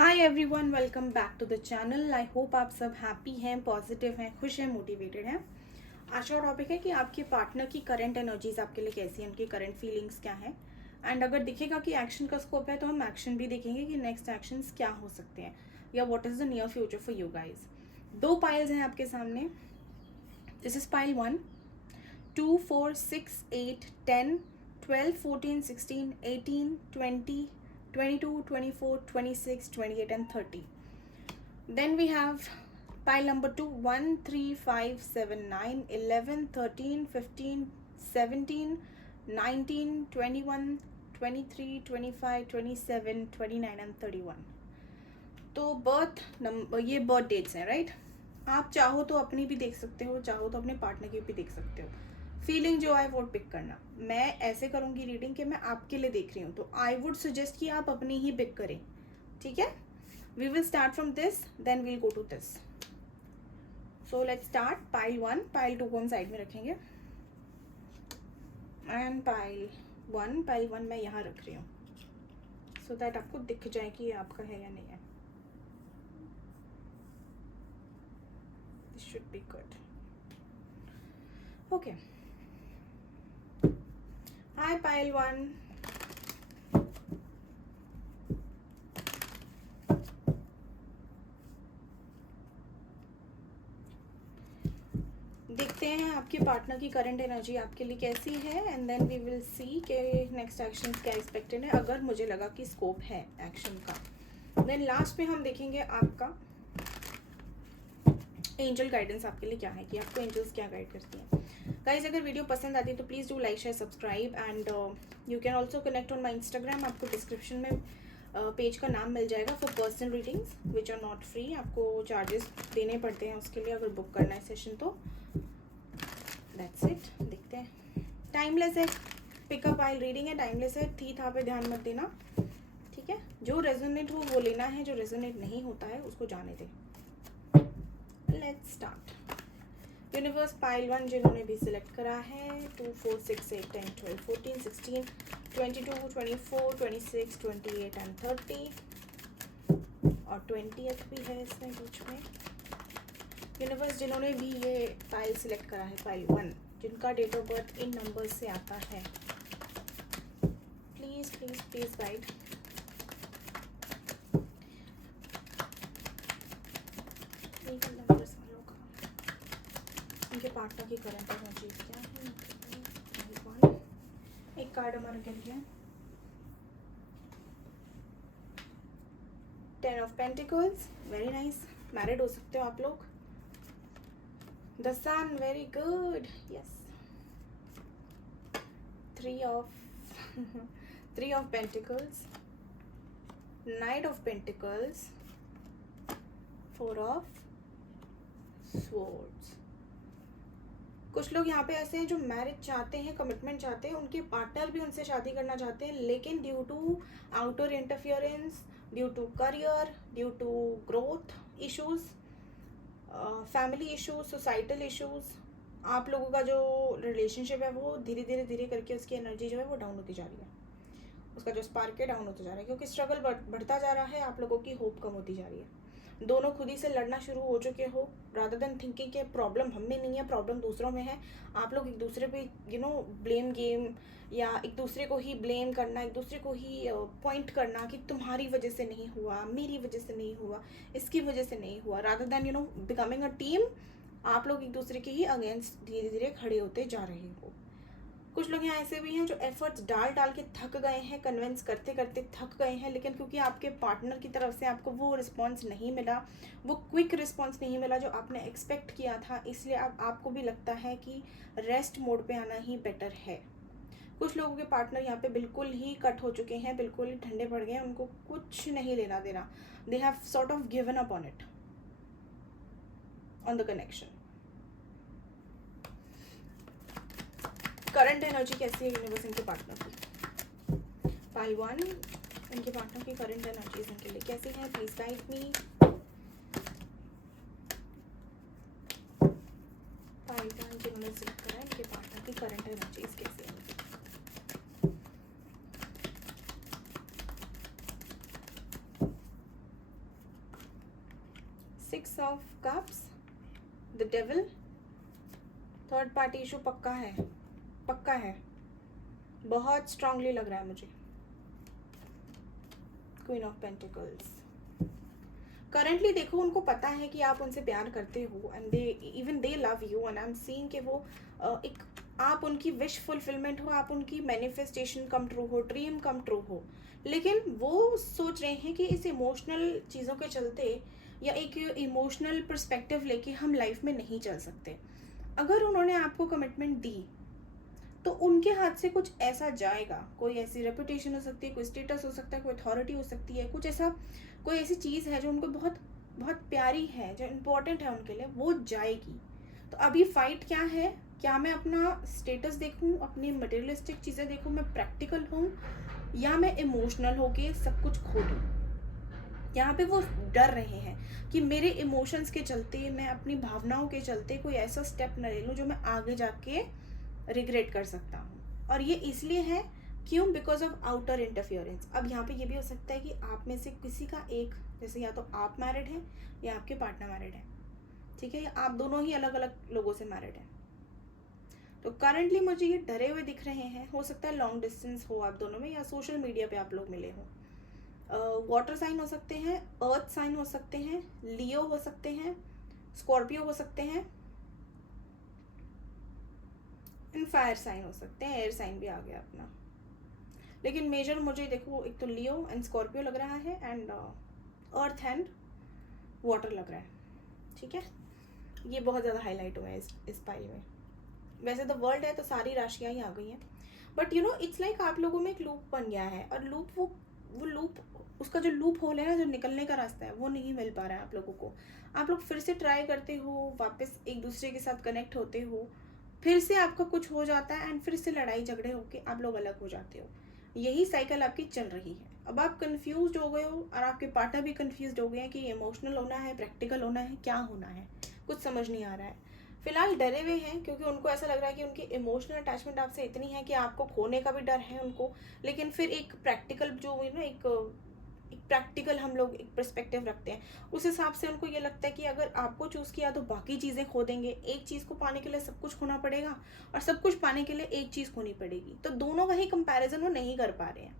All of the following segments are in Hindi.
Hi everyone, welcome back to the channel. I hope आप सब हैप्पी हैं, पॉजिटिव हैं, खुश हैं, मोटिवेटेड हैं। आज का टॉपिक है कि आपके पार्टनर की करंट एनर्जीज आपके लिए कैसी हैं, उनकी करंट फीलिंग्स क्या हैं। एंड अगर दिखेगा कि एक्शन का स्कोप है तो हम एक्शन भी देखेंगे कि नेक्स्ट एक्शंस क्या हो सकते हैं या what is the near future for you guys. 2 piles हैं आपके सामने। This is pile 1, 2, 4, 6, 8, 10, 12, 14, 16, 18, 20, 22, 24, 26, 28 and 30. Then we have pile number 2, 1, 3, 5, 7, 9, 11, 13, 15, 17, 19, 21, 23, 25, 27, 29 and 31. तो बर्थ नंबर, ये बर्थ डेट्स हैं, राइट। आप चाहो तो अपनी भी देख सकते हो, चाहो तो अपने पार्टनर की भी देख सकते हो। फीलिंग जो है वो पिक करना। मैं ऐसे करूँगी रीडिंग कि मैं आपके लिए देख रही हूँ, तो आई वुड सजेस्ट कि आप अपनी ही पिक करें, ठीक है। We will start from this, then we'll go to this. So let's start. Pile 1, pile 2 को हम साइड में रखेंगे एंड पाइल 1 मैं यहाँ रख रही हूँ सो दैट आपको दिख जाए कि ये आपका है या नहीं है। This should be good. Okay, hi pile 1। देखते हैं आपके पार्टनर की करंट एनर्जी आपके लिए कैसी है and then we will see कि नेक्स्ट एक्शन क्या एक्सपेक्टेड है। अगर मुझे लगा कि स्कोप है एक्शन का, देन लास्ट में हम देखेंगे आपका एंजल गाइडेंस आपके लिए क्या है, कि आपको एंजल्स क्या गाइड करती हैं। गाइज, अगर वीडियो पसंद आती है तो please do like, share, subscribe and you can also connect on my Instagram. आपको डिस्क्रिप्शन में पेज का नाम मिल जाएगा for personal readings which are not free. आपको चार्जेस देने पड़ते हैं उसके लिए, अगर बुक करना है सेशन तो। That's it. देखते हैं। टाइमलेस है, पिकअप आइल रीडिंग है, टाइमलेस है। थी था पे ध्यान मत देना, ठीक है। जो रेजोनेट हो वो लेना है, जो रेजोनेट नहीं होता है उसको जाने दे। Let's start. यूनिवर्स पाइल 1 जिन्होंने भी सिलेक्ट करा है, 2, 4, 6, 8, 10, 12, 14, 16, 22, 24, 26, 28 एंड 30 और 20th भी है इसमें बीच में। यूनिवर्स जिन्होंने भी ये फाइल सिलेक्ट करा है, फाइल 1, जिनका date of birth in numbers से आता है, please please please guide. Numbers वालों का, उनके पार्टनर की करंट एनर्जीज क्या है। एक कार्ड हमारा गिर गया, 10 of pentacles, very nice. Married हो सकते हो आप लोग। The sun, very good, yes. 3 of Pentacles, Knight of Pentacles, 4 of Swords। कुछ लोग यहाँ पे ऐसे हैं जो मैरिज चाहते हैं, कमिटमेंट चाहते हैं, उनके पार्टनर भी उनसे शादी करना चाहते हैं, लेकिन due to outer interference, due to career, due to growth issues, family issues, societal issues, आप लोगों का जो रिलेशनशिप है वो धीरे धीरे धीरे करके उसकी एनर्जी जो है वो डाउन होती जा रही है, उसका जो स्पार्क है डाउन होता जा रहा है, क्योंकि स्ट्रगल बढ़ता जा रहा है, आप लोगों की होप कम होती जा रही है। दोनों खुद ही से लड़ना शुरू हो चुके हो, रादर देन थिंकिंग कि प्रॉब्लम हम में नहीं है, प्रॉब्लम दूसरों में है। आप लोग एक दूसरे पे ब्लेम गेम या एक दूसरे को ही ब्लेम करना, एक दूसरे को ही पॉइंट करना कि तुम्हारी वजह से नहीं हुआ, मेरी वजह से नहीं हुआ, इसकी वजह से नहीं हुआ, rather than becoming a team, आप लोग एक दूसरे के ही अगेंस्ट धीरे धीरे खड़े होते जा रहे हो। कुछ लोग यहाँ ऐसे भी हैं जो एफर्ट्स डाल डाल के थक गए हैं, कन्विंस करते करते थक गए हैं, लेकिन क्योंकि आपके पार्टनर की तरफ से आपको वो रिस्पॉन्स नहीं मिला, वो क्विक रिस्पॉन्स नहीं मिला जो आपने एक्सपेक्ट किया था, इसलिए अब आपको भी लगता है कि रेस्ट मोड पे आना ही बेटर है। कुछ लोगों के पार्टनर यहाँ पे बिल्कुल ही कट हो चुके हैं, बिल्कुल ही ठंडे पड़ गए हैं, उनको कुछ नहीं लेना देना। They have sort of given up on it, on the connection. Current energy कैसी है यूनिवर्स इनके पार्टनर की। पाइल 1, इनके पार्टनर की करंट एनर्जीज इनके लिए कैसी है, प्लीज गाइड मी। पाइल 1 जिन्होंने सिलेक्ट करा है, इनके पार्टनर की करंट एनर्जीज कैसी है। 6 of cups, the devil, third party issue पक्का है, पक्का है, बहुत स्ट्रांगली लग रहा है मुझे। क्वीन ऑफ पेंटिकल्स, करंटली देखो उनको पता है कि आप उनसे प्यार करते हो and they even they love you and I am seeing कि वो एक आप उनकी विश फुलफिलमेंट हो, आप उनकी मैनिफेस्टेशन कम ट्रू हो, ड्रीम कम ट्रू हो, लेकिन वो सोच रहे हैं कि इस इमोशनल चीज़ों के चलते या एक इमोशनल पर्सपेक्टिव लेके हम लाइफ में नहीं चल सकते। अगर उन्होंने आपको कमिटमेंट दी तो उनके हाथ से कुछ ऐसा जाएगा, कोई ऐसी रेपुटेशन हो सकती है, कोई स्टेटस हो सकता है, कोई अथॉरिटी हो सकती है, कुछ ऐसा कोई ऐसी चीज़ है जो उनको बहुत बहुत प्यारी है, जो इम्पोर्टेंट है उनके लिए, वो जाएगी। तो अभी फाइट क्या है, क्या मैं अपना स्टेटस देखूं, अपनी मटेरियलिस्टिक चीज़ें देखूं, मैं प्रैक्टिकल हूँ, या मैं इमोशनल होके सब कुछ खो दूँ। यहाँ पे वो डर रहे हैं कि मेरे इमोशंस के चलते, मैं अपनी भावनाओं के चलते कोई ऐसा स्टेप न ले लूँ जो मैं आगे जाके रिग्रेट कर सकता हूँ। और ये इसलिए है क्यों, बिकॉज ऑफ आउटर इंटरफियरेंस। अब यहाँ पे ये भी हो सकता है कि आप में से किसी का एक, जैसे या तो आप मैरिड हैं या आपके पार्टनर मैरिड है, ठीक है, या आप दोनों ही अलग अलग लोगों से मैरिड हैं। तो करंटली मुझे ये डरे हुए दिख रहे हैं। हो सकता है लॉन्ग डिस्टेंस हो आप दोनों में, या सोशल मीडिया पे आप लोग मिले हो। वाटर साइन हो सकते हैं, अर्थ साइन हो सकते हैं, लियो हो सकते हैं, स्कॉर्पियो हो सकते हैं, एंड फायर साइन हो सकते हैं, एयर साइन भी आ गया अपना। लेकिन मेजर मुझे देखो एक तो लियो एंड स्कॉर्पियो लग रहा है, एंड अर्थ एंड वाटर लग रहा है, ठीक है। ये बहुत ज़्यादा हाईलाइट हुआ है इस पाइल में। वैसे तो वर्ल्ड है तो सारी राशियाँ ही आ गई हैं, but you know it's like आप लोगों में एक लूप बन गया है, और लूप वो लूप, उसका जो लूप होल है ना, जो निकलने का रास्ता है, वो नहीं मिल पा रहा है आप लोगों को। आप लोग फिर से ट्राई करते हो, वापस एक दूसरे के साथ कनेक्ट होते हो, फिर से आपका कुछ हो जाता है एंड फिर से लड़ाई झगड़े होके आप लोग अलग हो जाते हो। यही साइकिल आपकी चल रही है। अब आप कंफ्यूज हो गए हो और आपके पार्टनर भी कंफ्यूज हो गए हैं कि इमोशनल होना है, प्रैक्टिकल होना है, क्या होना है, कुछ समझ नहीं आ रहा है। फिलहाल डरे हुए हैं क्योंकि उनको ऐसा लग रहा है कि उनकी इमोशनल अटैचमेंट आपसे इतनी है कि आपको खोने का भी डर है उनको। लेकिन फिर एक प्रैक्टिकल जो यू नो एक प्रैक्टिकल हम लोग एक पर्सपेक्टिव रखते हैं, उस हिसाब से उनको ये लगता है कि अगर आपको चूज़ किया तो बाकी चीज़ें खो देंगे। एक चीज़ को पाने के लिए सब कुछ खोना पड़ेगा, और सब कुछ पाने के लिए एक चीज़ खोनी पड़ेगी। तो दोनों का ही कंपैरिजन वो नहीं कर पा रहे हैं।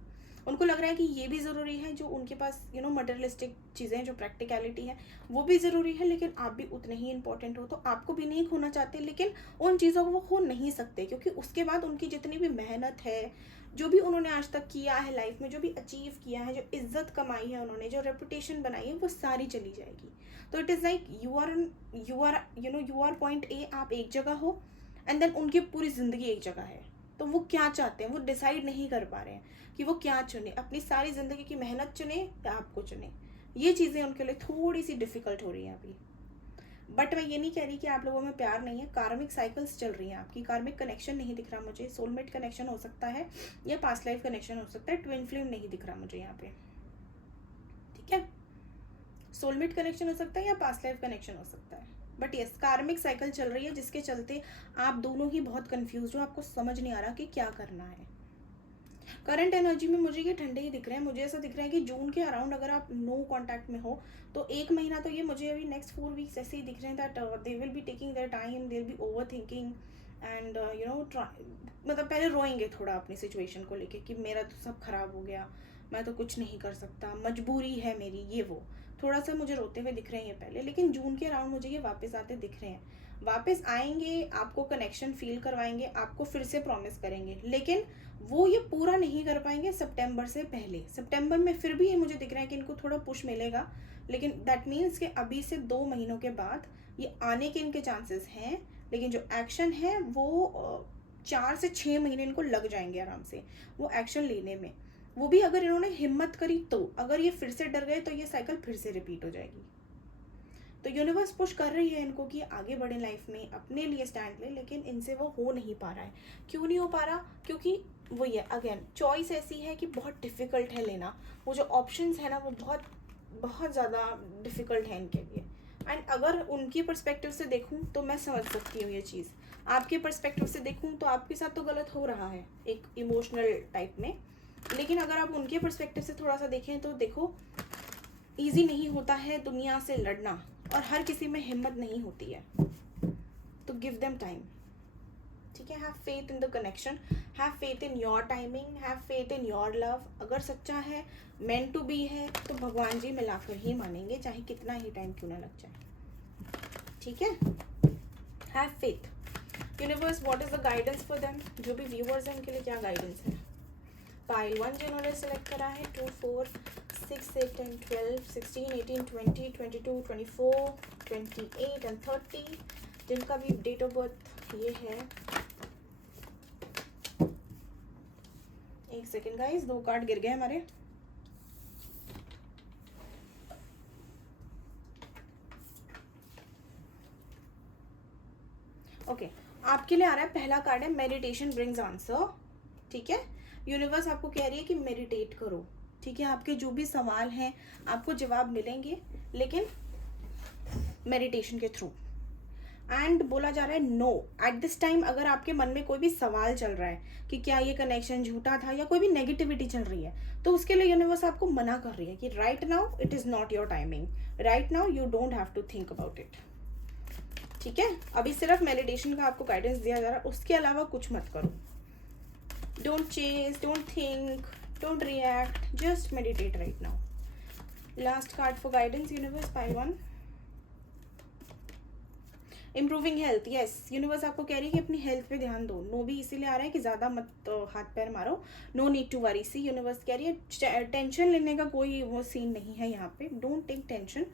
उनको लग रहा है कि ये भी ज़रूरी है, जो उनके पास यू नो मटेरियलिस्टिक चीज़ें, जो प्रैक्टिकलिटी है वो भी ज़रूरी है, लेकिन आप भी उतने ही इंपॉर्टेंट हो। तो आपको भी नहीं खोना चाहते, लेकिन उन चीज़ों को वो खो नहीं सकते, क्योंकि उसके बाद उनकी जितनी भी मेहनत है, जो भी उन्होंने आज तक किया है लाइफ में, जो भी अचीव किया है, जो इज्जत कमाई है उन्होंने, जो रेपुटेशन बनाई है, वो सारी चली जाएगी। तो it is like you are point A, आप एक जगह हो, एंड देन उनकी पूरी ज़िंदगी एक जगह है। तो वो क्या चाहते हैं, वो डिसाइड नहीं कर पा रहे हैं कि वो क्या चुने, अपनी सारी ज़िंदगी की मेहनत चुने या आपको चुने। ये चीज़ें उनके लिए थोड़ी सी डिफ़िकल्ट हो रही हैं अभी। बट मैं ये नहीं कह रही कि आप लोगों में प्यार नहीं है, कार्मिक साइकिल्स चल रही हैं आपकी, कार्मिक कनेक्शन नहीं दिख रहा मुझे। सोलमेट कनेक्शन हो सकता है या पास्ट लाइफ कनेक्शन हो सकता है, ट्विन फ्लेम नहीं दिख रहा मुझे यहाँ पे, ठीक है। सोलमेट कनेक्शन हो सकता है या पास्ट लाइफ कनेक्शन हो सकता है, बट यस कार्मिक साइकिल चल रही है, जिसके चलते आप दोनों ही बहुत कंफ्यूज हो, आपको समझ नहीं आ रहा कि क्या करना है। करंट एनर्जी में मुझे ये ठंडे ही दिख रहे हैं। मुझे ऐसा दिख रहा है कि जून के अराउंड अगर आप नो कांटेक्ट में हो तो एक महीना तो ये मुझे अभी नेक्स्ट 4 वीक्स ऐसे ही दिख रहे हैं that they will be taking their time, they will be over thinking and you know मतलब पहले रोएंगे थोड़ा अपनी सिचुएशन को लेके कि मेरा तो सब खराब हो गया, मैं तो कुछ नहीं कर सकता, मजबूरी है मेरी, ये वो थोड़ा सा मुझे रोते हुए दिख रहे हैं ये पहले। लेकिन जून के अराउंड मुझे ये वापस आते दिख रहे हैं, वापस आएंगे, आपको कनेक्शन फील करवाएंगे, आपको फिर से प्रॉमिस करेंगे। लेकिन वो ये पूरा नहीं कर पाएंगे सितंबर से पहले। सितंबर में फिर भी ये मुझे दिख रहा है कि इनको थोड़ा पुश मिलेगा, लेकिन दैट मीन्स कि अभी से 2 महीनों के बाद ये आने के इनके चांसेस हैं। लेकिन जो एक्शन है वो 4 से 6 महीने इनको लग जाएंगे आराम से वो एक्शन लेने में। वो भी अगर इन्होंने हिम्मत करी तो, अगर ये फिर से डर गए तो ये साइकिल फिर से रिपीट हो जाएगी। तो यूनिवर्स पुश कर रही है इनको कि आगे बढ़े लाइफ में, अपने लिए स्टैंड ले, लेकिन इनसे वो हो नहीं पा रहा है। क्यों नहीं हो पा रहा? क्योंकि वो ये अगेन चॉइस ऐसी है कि बहुत डिफ़िकल्ट है लेना। वो जो ऑप्शंस है ना वो बहुत बहुत ज़्यादा डिफ़िकल्ट है इनके लिए। एंड अगर उनकी पर्सपेक्टिव से देखूं तो मैं समझ सकती हूँ ये चीज़, आपके पर्सपेक्टिव से देखूं तो आपके साथ तो गलत हो रहा है एक इमोशनल टाइप में। लेकिन अगर आप उनके पर्सपेक्टिव से थोड़ा सा देखें तो देखो, ईजी नहीं होता है दुनिया से लड़ना, और हर किसी में हिम्मत नहीं होती है, तो गिव देम टाइम, ठीक है। Have faith in the connection, have faith in your timing, have faith in your love. अगर सच्चा है, मेंट टू बी है, तो भगवान जी मिलाकर ही मानेंगे, चाहे कितना ही टाइम क्यों ना लग जाए, ठीक है। Have faith. Universe, what is the guidance for them? जो भी व्यूअर्स हैं उनके लिए क्या गाइडेंस है? पाइल 1 जिन्होंने सेलेक्ट करा है, 2 4 6 8 10 12 16 18 20 22 24 28 एंड 30, जिनका भी डेट ऑफ बर्थ ये है। एक सेकेंड गाइस, 2 कार्ड गिर गए हमारे। ओके, आपके लिए आ रहा है पहला कार्ड है मेडिटेशन ब्रिंग्स आंसर, ठीक है। यूनिवर्स आपको कह रही है कि मेडिटेट करो, ठीक है। आपके जो भी सवाल हैं आपको जवाब मिलेंगे, लेकिन मेडिटेशन के थ्रू। एंड बोला जा रहा है नो एट दिस टाइम। अगर आपके मन में कोई भी सवाल चल रहा है कि क्या ये कनेक्शन झूठा था, या कोई भी नेगेटिविटी चल रही है, तो उसके लिए यूनिवर्स आपको मना कर रही है कि right now it is not your timing, right now you don't have to think about it, ठीक है। अभी सिर्फ मेडिटेशन का आपको गाइडेंस दिया जा रहा है, उसके अलावा कुछ मत करो। Don't chase, don't think, don't react, just meditate right now. Last card for guidance universe, pile 1। Improving health, yes. Universe आपको कह रही है कि अपनी हेल्थ पे ध्यान दो। नो भी इसीलिए आ रहा है कि ज़्यादा मत हाथ पैर मारो, no need to worry. See universe कह रही है टेंशन लेने का कोई वो सीन नहीं है यहाँ पे, don't take tension,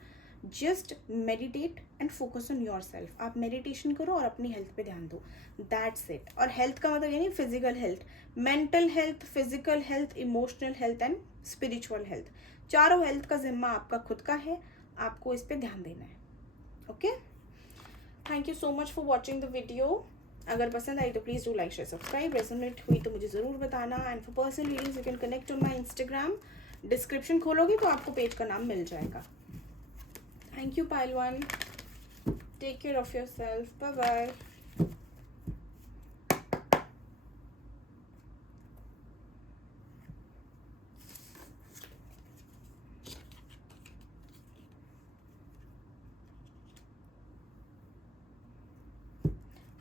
just meditate and focus on yourself. आप मेडिटेशन करो और अपनी हेल्थ पे ध्यान दो, दैट्स इट। और हेल्थ का मतलब यानी physical health, mental health, physical health, emotional health and spiritual health, चारों हेल्थ का जिम्मा आपका खुद का है, आपको इस पर ध्यान देना है, okay. Thank you so much for watching the video. अगर पसंद आई तो please do like share subscribe. Resonate हुई तो मुझे ज़रूर बताना। And for personal readings you can connect on my Instagram. Description खोलोगे तो आपको पेज का नाम मिल जाएगा। Thank you pile 1, take care of yourself, bye bye.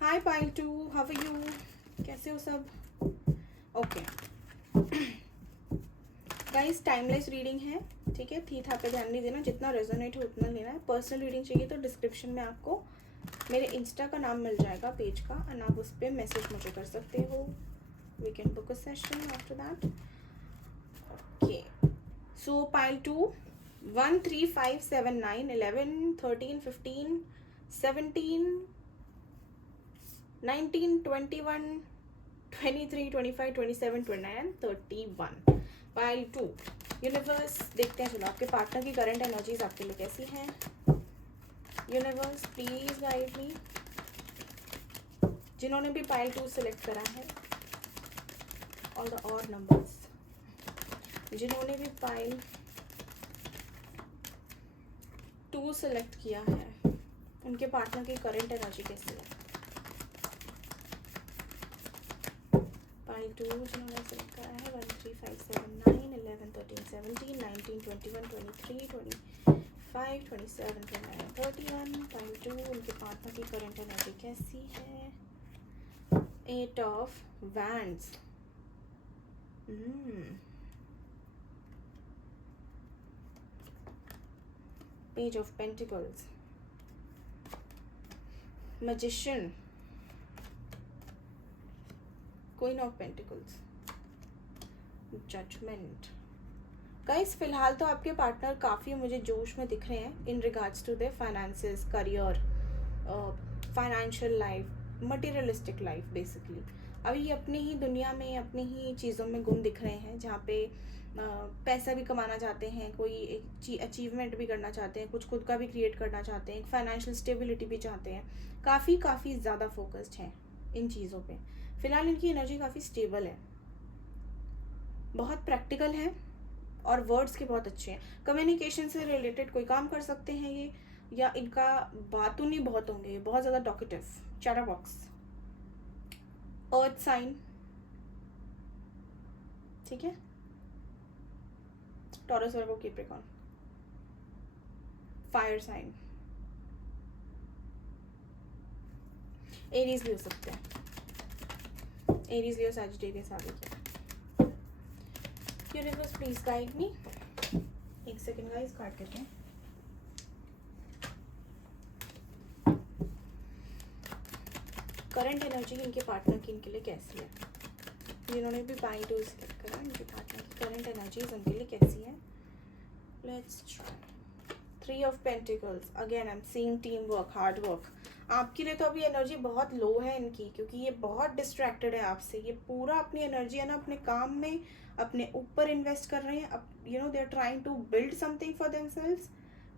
Hi pile 2, how are you? कैसे हो सब? ओके गाइस, टाइमलेस रीडिंग है, ठीक है। थी था पे ध्यान नहीं देना, जितना रेजोनेट हो उतना लेना है। पर्सनल रीडिंग चाहिए तो डिस्क्रिप्शन में आपको मेरे इंस्टा का नाम मिल जाएगा, पेज का, एंड आप उस पर मैसेज मुझे कर सकते हो। We can book a session after that, okay. So pile 2, 1 3 5 7 9 11 13 15 17 19 21 23 25 27 29 31। Pile 2, universe देखते हैं, चलो आपके पार्टनर की करंट एनर्जीज आपके लिए कैसी हैं। यूनिवर्स प्लीज गाइड मी। जिन्होंने भी पाइल 2 सेलेक्ट करा है, ऑल द ऑड नंबर्स, जिन्होंने भी पाइल 2 सेलेक्ट किया है, उनके पार्टनर की करंट एनर्जी कैसी है। पाइल 2 जिन्होंने सेलेक्ट करा है, 1 3 5 7 9 11 13 17 19 21 23 25 27 29 31। पाइल 2, उनके पार्टनर की करंट एनर्जी कैसी है। 8 of wands, page of pentacles, magician, queen of pentacles, judgment. Guys फिलहाल तो आपके पार्टनर काफ़ी मुझे जोश में दिख रहे हैं in regards to their finances, career, financial life, materialistic life. Basically अभी ये अपनी ही दुनिया में, अपनी ही चीज़ों में गुम दिख रहे हैं, जहाँ पे पैसा भी कमाना चाहते हैं, कोई एक अचीवमेंट भी करना चाहते हैं, कुछ खुद का भी क्रिएट करना चाहते हैं, फाइनेंशियल स्टेबिलिटी भी चाहते हैं। काफ़ी ज़्यादा फोकस्ड हैं इन चीज़ों पे। फिलहाल इनकी एनर्जी काफ़ी स्टेबल है, बहुत प्रैक्टिकल है, और वर्ड्स के बहुत अच्छे हैं। कम्युनिकेशन से रिलेटेड कोई काम कर सकते हैं ये, या इनका बातूनी बहुत होंगे, बहुत ज़्यादा talkative, chatter box. Earth sign, ठीक है, Taurus Virgo Capricorn. Fire sign, Aries भी हो सकते हैं, एरीज लियो सैजिटेरियस आगे क्या। Universe please guide me. एक सेकेंड गाइस, काट करके करंट एनर्जी इनके पार्टनर की इनके लिए कैसी है, जिन्होंने भी बाई डोज करा इनके पार्टनर की करंट एनर्जीज उनके लिए कैसी है। Let's try 3 of pentacles. Again I am seeing team work, hard work. आपके लिए तो अभी एनर्जी बहुत लो है इनकी, क्योंकि ये बहुत डिस्ट्रैक्टेड है आपसे। ये पूरा अपनी एनर्जी है ना अपने काम में, अपने ऊपर इन्वेस्ट कर रहे हैं। अब you know they are trying to build something for themselves.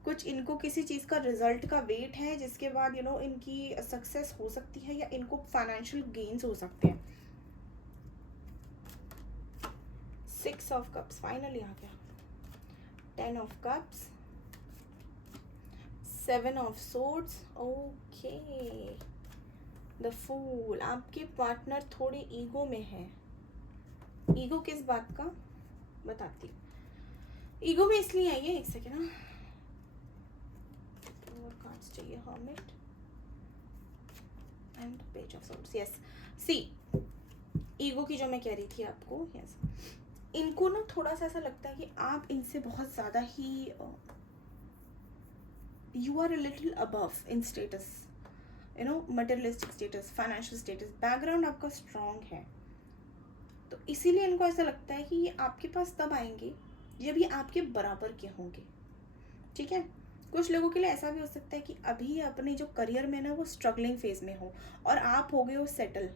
कुछ इनको किसी चीज़ का रिजल्ट का वेट है, जिसके बाद यू नो इनकी सक्सेस हो सकती है या इनको फाइनेंशियल गेन्स हो सकते हैं। 6 ऑफ कप्स फाइनली आ गया। 10 of cups, 7 of swords. Okay, the fool. आपके पार्टनर थोड़े ईगो में है। ईगो किस बात का बताती हूँ। ईगो में इसलिए आई है, एक सेकेंड ना, और कार्ड्स चाहिए। Hermit and page of swords. Yes, see ego की जो मैं कह रही थी आपको, यस इनको ना थोड़ा सा ऐसा लगता है कि आप इनसे बहुत ज़्यादा ही you are a little above in status, you know materialistic status, financial status. Background आपका स्ट्रांग है, तो इसीलिए इनको ऐसा लगता है कि ये आपके पास तब आएंगे जब ये आपके बराबर के होंगे। ठीक है, कुछ लोगों के लिए ऐसा भी हो सकता है कि अभी अपने जो करियर में ना वो स्ट्रगलिंग फेज में हो और आप हो गए हो settle.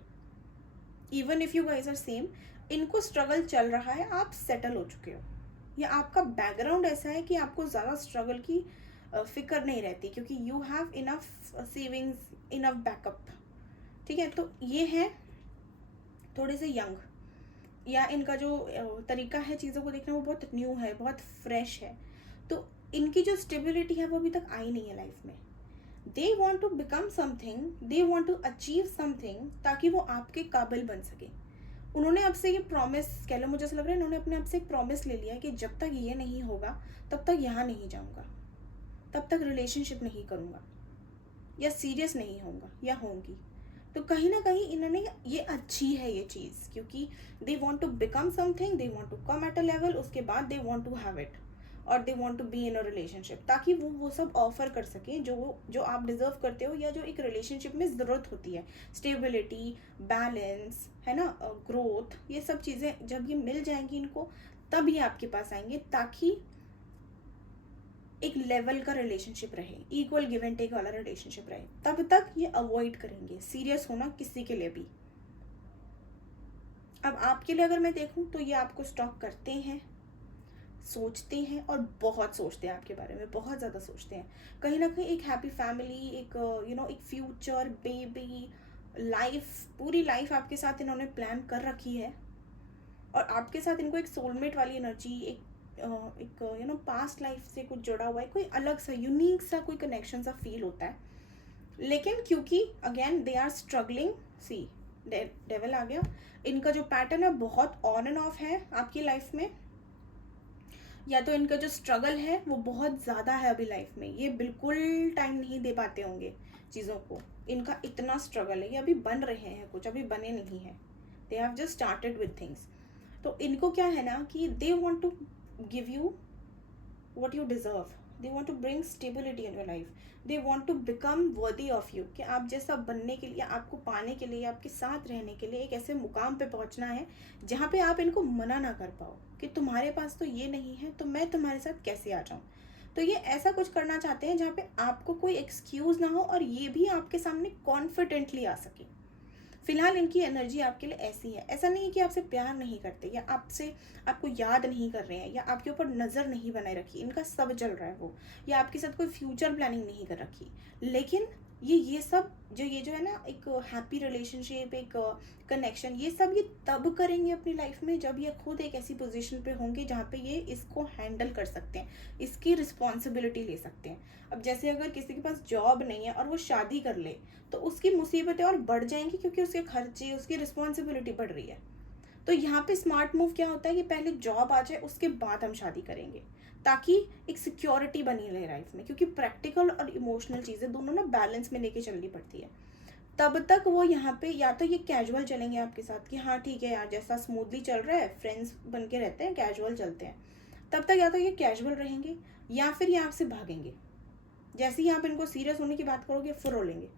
Even if you guys are same, इनको स्ट्रगल चल रहा है, आप सेटल हो चुके हो, या आपका बैकग्राउंड ऐसा है कि आपको ज़्यादा स्ट्रगल की फिक्र नहीं रहती, क्योंकि you have enough savings, enough backup. ठीक है, तो ये है थोड़े से यंग, या इनका जो तरीका है चीज़ों को देखना वो बहुत न्यू है, बहुत फ्रेश है। तो इनकी जो स्टेबिलिटी है वो अभी तक आई नहीं है लाइफ में। They want to become something, they want to achieve something, ताकि वो आपके काबिल बन सके। उन्होंने आपसे ये प्रॉमिस कह लो, मुझे ऐसा लग रहा है इन्होंने अपने आप से एक प्रॉमिस ले लिया है कि जब तक ये नहीं होगा तब तक यहाँ नहीं जाऊँगा, तब तक रिलेशनशिप नहीं करूँगा, या सीरियस नहीं होऊंगा या होंगी। तो कहीं ना कहीं इन्होंने ये अच्छी है ये चीज़, क्योंकि they want to become something, they want to come at a level, उसके बाद they want to have it, और they want to be in a relationship, ताकि वो सब ऑफर कर सकें जो आप डिजर्व करते हो, या जो एक रिलेशनशिप में ज़रूरत होती है। स्टेबिलिटी, बैलेंस, है ना, ग्रोथ, ये सब चीज़ें जब ये मिल जाएंगी इनको, तब ये आपके पास आएंगे, ताकि एक लेवल का रिलेशनशिप रहे, इक्वल गिव एंड टेक वाला रिलेशनशिप रहे। तब तक ये अवॉइड करेंगे सीरियस होना किसी के लिए भी। अब आपके लिए अगर मैं देखूं तो ये आपको स्टॉक करते हैं, सोचते हैं, और बहुत सोचते हैं आपके बारे में, बहुत ज़्यादा सोचते हैं। कहीं ना कहीं एक हैप्पी फैमिली, एक यू नो एक फ्यूचर, बेबी, लाइफ, पूरी लाइफ आपके साथ इन्होंने प्लान कर रखी है। और आपके साथ इनको एक सोलमेट वाली एनर्जी, एक यू नो पास्ट लाइफ से कुछ जुड़ा हुआ है, कोई अलग सा यूनिक सा कोई कनेक्शन सा फील होता है। लेकिन क्योंकि again they are struggling, see devil आ गया। इनका जो पैटर्न है बहुत ऑन एंड ऑफ है आपकी लाइफ में, या तो इनका जो स्ट्रगल है वो बहुत ज़्यादा है अभी लाइफ में, ये बिल्कुल टाइम नहीं दे पाते होंगे चीज़ों को। इनका इतना स्ट्रगल है, ये अभी बन रहे हैं कुछ, अभी बने नहीं हैं, they have just started with things. तो इनको क्या है ना कि they want to give you what you deserve, they want to bring stability in your life, they want to become worthy of you, कि आप जैसा बनने के लिए, आपको पाने के लिए, आपके साथ रहने के लिए एक ऐसे मुकाम पे पहुंचना है जहाँ पे आप इनको मना ना कर पाओ कि तुम्हारे पास तो ये नहीं है तो मैं तुम्हारे साथ कैसे आ जाऊँ। तो ये ऐसा कुछ करना चाहते हैं जहाँ पे आपको कोई एक्सक्यूज़ ना हो, और ये भी आपके सामने कॉन्फिडेंटली आ सके। फिलहाल इनकी एनर्जी आपके लिए ऐसी है, ऐसा नहीं है कि आपसे प्यार नहीं करते, या आपसे आपको याद नहीं कर रहे हैं, या आपके ऊपर नज़र नहीं बनाए रखी, इनका सब चल रहा है वो, या आपके साथ कोई फ्यूचर प्लानिंग नहीं कर रखी। लेकिन ये सब जो है ना, एक हैप्पी रिलेशनशिप, एक कनेक्शन, ये सब ये तब करेंगे अपनी लाइफ में जब ये खुद एक ऐसी पोजीशन पे होंगे जहाँ पे ये इसको हैंडल कर सकते हैं, इसकी रिस्पॉन्सिबिलिटी ले सकते हैं। अब जैसे अगर किसी के पास जॉब नहीं है और वो शादी कर ले, तो उसकी मुसीबतें और बढ़ जाएंगी, क्योंकि उसके खर्चे, उसकी रिस्पॉन्सिबिलिटी बढ़ रही है। तो यहाँ पे स्मार्ट मूव क्या होता है कि पहले जॉब आ जाए, उसके बाद हम शादी करेंगे, ताकि एक सिक्योरिटी बनी रहे लाइफ में, क्योंकि प्रैक्टिकल और इमोशनल चीज़ें दोनों ना बैलेंस में लेके चलनी पड़ती है। तब तक वो यहाँ पे या तो ये कैजुअल चलेंगे आपके साथ कि हाँ ठीक है यार, जैसा स्मूथली चल रहा है, फ्रेंड्स बन के रहते हैं, कैजुअल चलते हैं, तब तक या तो ये कैजुअल रहेंगे या फिर ये आपसे भागेंगे। जैसे ही आप इनको सीरियस होने की बात करोगे फिर रोलेंगे।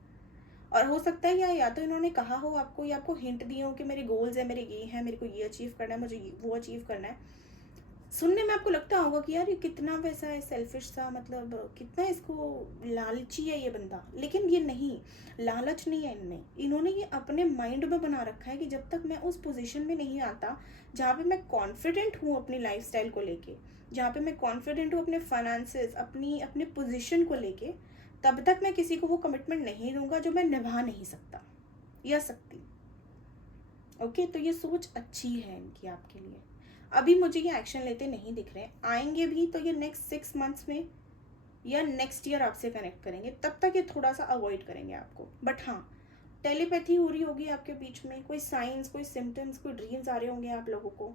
और हो सकता है या तो इन्होंने कहा हो आपको, या आपको हिंट दिए हो कि मेरे गोल्स है, मेरे ये हैं, मेरे को ये अचीव करना है, मुझे वो अचीव करना है। सुनने में आपको लगता होगा कि यार ये कितना वैसा है, सेल्फिश सा, मतलब कितना इसको लालची है ये बंदा। लेकिन ये नहीं, लालच नहीं है इनमें, इन्होंने ये अपने माइंड में बना रखा है कि जब तक मैं उस पोजीशन में नहीं आता जहाँ पे मैं कॉन्फिडेंट हूँ अपनी लाइफस्टाइल को लेके, जहाँ पे मैं कॉन्फिडेंट हूँ अपने फाइनेंसेस, अपने पोजीशन को लेके, तब तक मैं किसी को वो कमिटमेंट नहीं दूंगा जो मैं निभा नहीं सकता या सकती। ओके, तो ये सोच अच्छी है इनकी आपके लिए। अभी मुझे ये एक्शन लेते नहीं दिख रहे, आएंगे भी तो ये नेक्स्ट 6 मंथ्स में या नेक्स्ट ईयर आपसे कनेक्ट करेंगे, तब तक ये थोड़ा सा अवॉइड करेंगे आपको। बट हाँ, टेलीपैथी हो रही होगी आपके बीच में, कोई साइंस, कोई सिम्टम्स, कोई ड्रीम्स आ रहे होंगे आप लोगों को,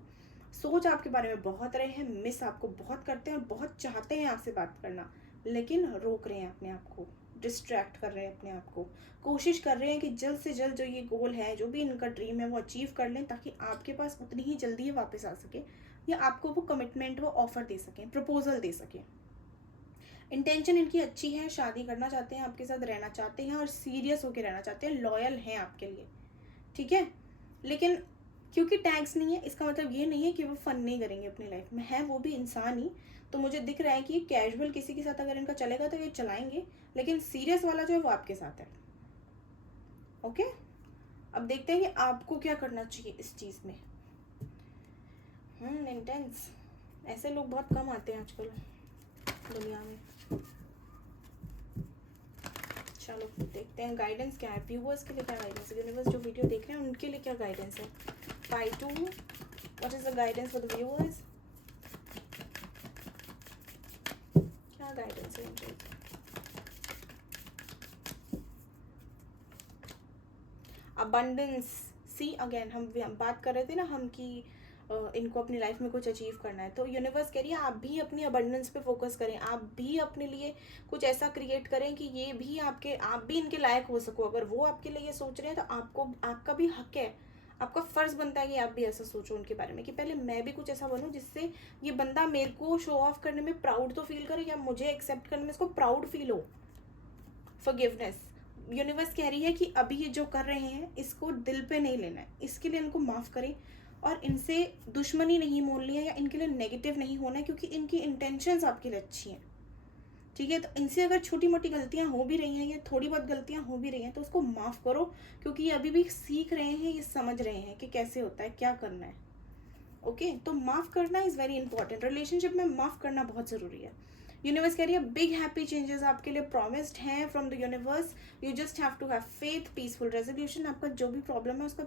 सोच आपके बारे में बहुत रहे हैं, मिस आपको बहुत करते हैं और बहुत चाहते हैं आपसे बात करना, लेकिन रोक रहे हैं अपने आप को, डिस्ट्रैक्ट कर रहे हैं अपने आप को, कोशिश कर रहे हैं कि जल्द से जल्द जो ये गोल है, जो भी इनका ड्रीम है, वो अचीव कर लें ताकि आपके पास उतनी ही जल्दी ये वापस आ सके, या आपको वो कमिटमेंट, वो ऑफर दे सकें, प्रपोजल दे सकें। इंटेंशन इनकी अच्छी है, शादी करना चाहते हैं, आपके साथ रहना चाहते हैं और सीरियस होकर रहना चाहते हैं, लॉयल हैं आपके लिए, ठीक है। लेकिन क्योंकि टैग्स नहीं है, इसका मतलब ये नहीं है कि वो फन नहीं करेंगे अपनी लाइफ में, है वो भी इंसान ही। तो मुझे दिख रहा है कि कैजुअल किसी के साथ अगर इनका चलेगा तो ये चलाएंगे, लेकिन सीरियस वाला जो है वो आपके साथ है। ओके, अब देखते हैं कि आपको क्या करना चाहिए इस चीज़ में। इंटेंस, ऐसे लोग बहुत कम आते हैं आजकल दुनिया में। चलो देखते हैं गाइडेंस क्या है, व्यूवर्स के लिए क्या गाइडेंस है, यूनिवर्स जो वीडियो देख रहे हैं उनके लिए क्या गाइडेंस है। 5-2, what is the guidance for the viewers, क्या गाइडेंस है उनके। अबंडेंस, सी अगेन हम बात कर रहे थे ना हम कि इनको अपनी लाइफ में कुछ अचीव करना है, तो यूनिवर्स कह रही है आप भी अपनी अबंडेंस पे फोकस करें, आप भी अपने लिए कुछ ऐसा क्रिएट करें कि ये भी आप भी इनके लायक हो सको। अगर वो आपके लिए ये सोच रहे हैं तो आपको, आपका भी हक है, आपका फर्ज बनता है कि आप भी ऐसा सोचो उनके बारे में कि पहले मैं भी कुछ ऐसा बनूं जिससे ये बंदा मेरे को शो ऑफ करने में प्राउड तो फील करे, या मुझे एक्सेप्ट करने में इसको प्राउड फील हो। फॉरगिवनेस, यूनिवर्स कह रही है कि अभी ये जो कर रहे हैं इसको दिल पे नहीं लेना है, इसके लिए इनको माफ़ करें और इनसे दुश्मनी नहीं मोलनी है या इनके लिए नेगेटिव नहीं होना है, क्योंकि इनकी इंटेंशंस आपके लिए अच्छी हैं, ठीक है। तो इनसे अगर छोटी मोटी गलतियां हो भी रही हैं या थोड़ी बहुत गलतियां हो भी रही हैं तो उसको माफ़ करो, क्योंकि ये अभी भी सीख रहे हैं, ये समझ रहे हैं कि कैसे होता है, क्या करना है। ओके, तो माफ़ करना इज़ वेरी इंपॉर्टेंट, रिलेशनशिप में माफ़ करना बहुत ज़रूरी है। यूनिवर्स कह रही है बिग हैप्पी चेंजेस आपके लिए प्रॉमिस्ड हैं from the universe, you just have to have faith, peaceful resolution, आपका जो भी प्रॉब्लम है उसका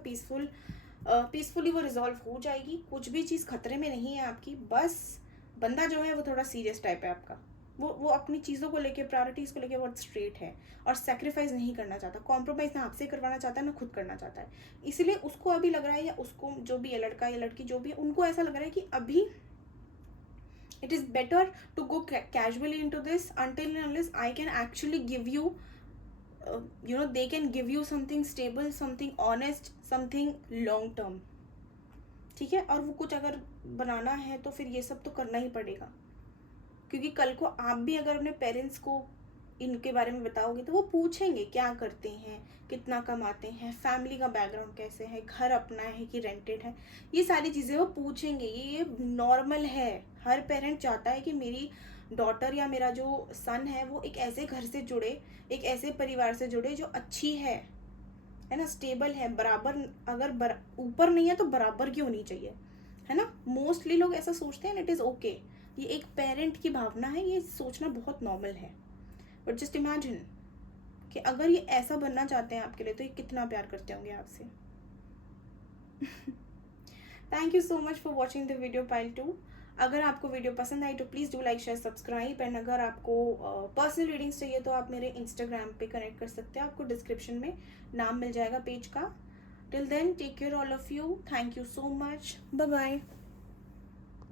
पीसफुली वो रिजॉल्व हो जाएगी, कुछ भी चीज़ खतरे में नहीं है आपकी। बस बंदा जो है वो थोड़ा सीरियस टाइप है आपका, वो अपनी चीज़ों को लेके, प्रायोरिटीज़ को लेके बहुत स्ट्रेट है और सेक्रीफाइस नहीं करना चाहता, कॉम्प्रोमाइज़ ना आपसे करवाना चाहता है ना खुद करना चाहता है। इसलिए उसको अभी लग रहा है, या उसको जो भी है, लड़का या लड़की जो भी है, उनको ऐसा लग रहा है कि अभी it is better to go casually into this until and unless I can actually give you they can give you something stable, something honest, something long term, ठीक है। और वो कुछ अगर बनाना है तो फिर ये सब तो करना ही पड़ेगा, क्योंकि कल को आप भी अगर अपने पेरेंट्स को इनके बारे में बताओगे तो वो पूछेंगे क्या करते हैं, कितना कमाते हैं, फैमिली का बैकग्राउंड कैसे है, घर अपना है कि रेंटेड है, ये सारी चीज़ें वो पूछेंगे। ये नॉर्मल है, हर पेरेंट चाहता है कि मेरी डॉटर या मेरा जो सन है वो एक ऐसे घर से जुड़े, एक ऐसे परिवार से जुड़े जो अच्छी है ना, स्टेबल है, बराबर, अगर ऊपर नहीं है तो बराबर की होनी चाहिए, है ना। मोस्टली लोग ऐसा सोचते हैं, इट इज़ ओके, ये एक पेरेंट की भावना है, ये सोचना बहुत नॉर्मल है। बट जस्ट इमेजिन कि अगर ये ऐसा बनना चाहते हैं आपके लिए तो ये कितना प्यार करते होंगे आपसे। Thank you so much for watching the video pile 2। अगर आपको वीडियो पसंद आई तो please do like, share, subscribe. And अगर आपको पर्सनल रीडिंग्स चाहिए तो आप मेरे इंस्टाग्राम पे कनेक्ट कर सकते हैं, आपको डिस्क्रिप्शन में नाम मिल जाएगा पेज का। Till then take care all of you, thank you so much, bye bye.